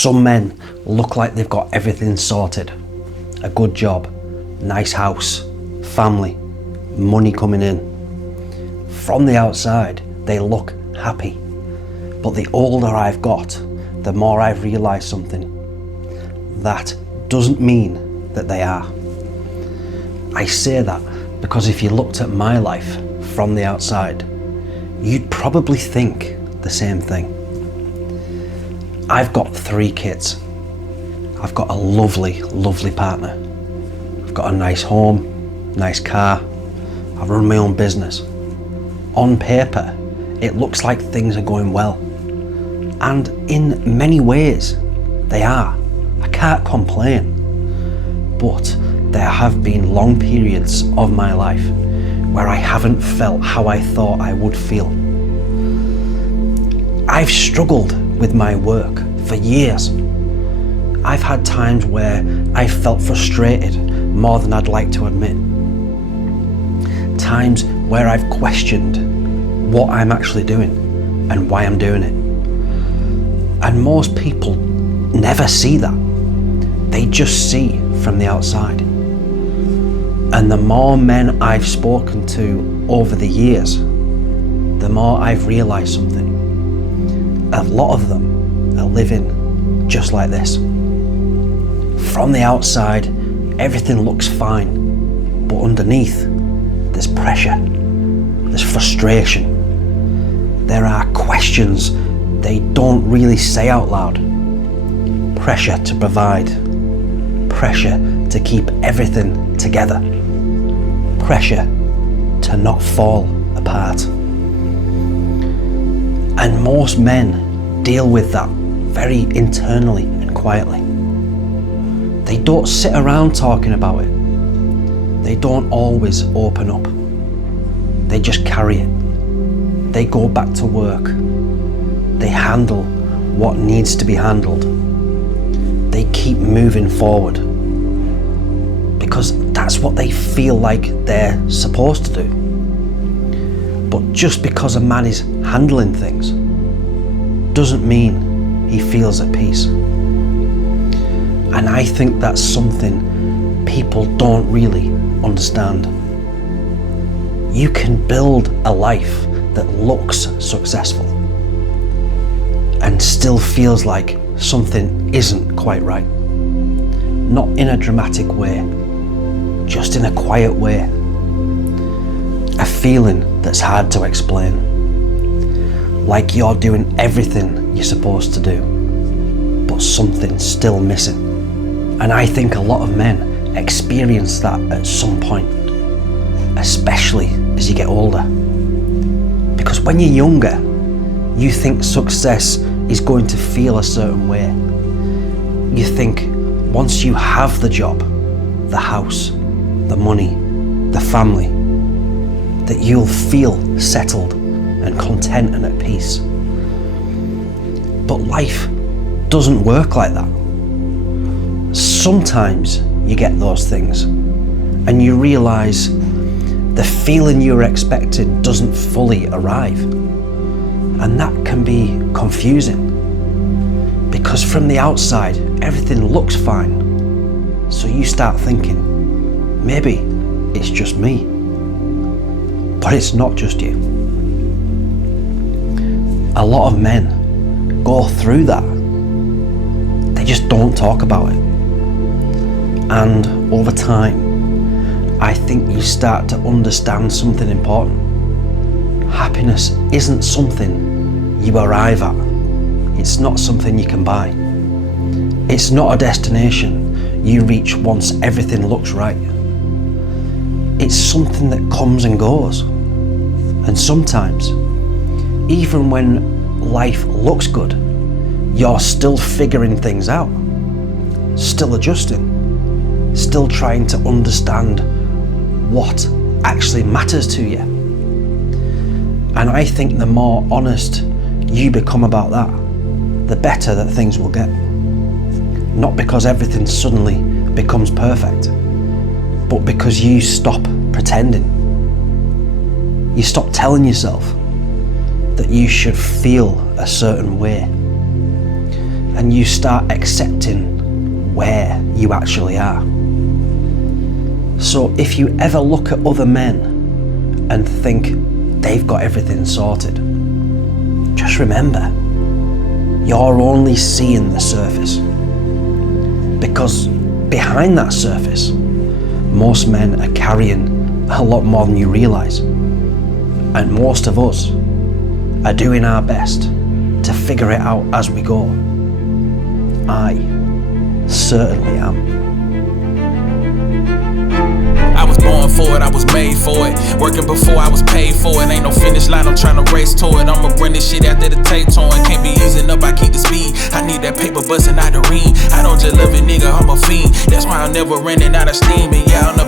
Some men look like they've got everything sorted. A good job, nice house, family, money coming in. From the outside, they look happy. But the older I've got, the more I've realised something. That doesn't mean that they are. I say that because if you looked at my life from the outside, you'd probably think the same thing. I've got 3 kids. I've got a lovely, lovely partner. I've got a nice home, nice car. I run my own business. On paper, it looks like things are going well. And in many ways, they are. I can't complain. But there have been long periods of my life where I haven't felt how I thought I would feel. I've struggled with my work for years. I've had times where I felt frustrated more than I'd like to admit. Times where I've questioned what I'm actually doing and why I'm doing it. And most people never see that. They just see from the outside. And the more men I've spoken to over the years, the more I've realised something. A lot of them are living just like this. From the outside, everything looks fine, but underneath, there's pressure, there's frustration. There are questions they don't really say out loud. Pressure to provide, pressure to keep everything together, pressure to not fall apart. And most men deal with that very internally and quietly. They don't sit around talking about it. They don't always open up. They just carry it. They go back to work. They handle what needs to be handled. They keep moving forward because that's what they feel like they're supposed to do. But just because a man is handling things doesn't mean he feels at peace. And I think that's something people don't really understand. You can build a life that looks successful and still feels like something isn't quite right. Not in a dramatic way, just in a quiet way. A feeling that's hard to explain. Like you're doing everything you're supposed to do, but something's still missing. And I think a lot of men experience that at some point, especially as you get older. Because when you're younger, you think success is going to feel a certain way. You think once you have the job, the house, the money, the family, that you'll feel settled and content and at peace. But life doesn't work like that. Sometimes you get those things and you realise the feeling you were expecting doesn't fully arrive. And that can be confusing because from the outside, everything looks fine. So you start thinking, maybe it's just me. But it's not just you. A lot of men go through that. They just don't talk about it. And over time, I think you start to understand something important. Happiness isn't something you arrive at. It's not something you can buy. It's not a destination you reach once everything looks right. It's something that comes and goes. And sometimes, even when life looks good, you're still figuring things out, still adjusting, still trying to understand what actually matters to you. And I think the more honest you become about that, the better that things will get. Not because everything suddenly becomes perfect, but because you stop pretending. You stop telling yourself that you should feel a certain way. and you start accepting where you actually are. So if you ever look at other men and think they've got everything sorted, just remember, you're only seeing the surface. Because behind that surface, most men are carrying a lot more than you realise. And most of us are doing our best to figure it out as we go. I certainly am. I was born for it, I was made for it. Working before I was paid for it. Ain't no finish line, I'm trying to race to it. I'ma bring this shit after the tape torn. Can't be easing up, I keep the speed. I need that paper busting out the ring. I don't just love it, nigga, I'm a fiend. That's why I'm never running out of steam. And yeah, I'll never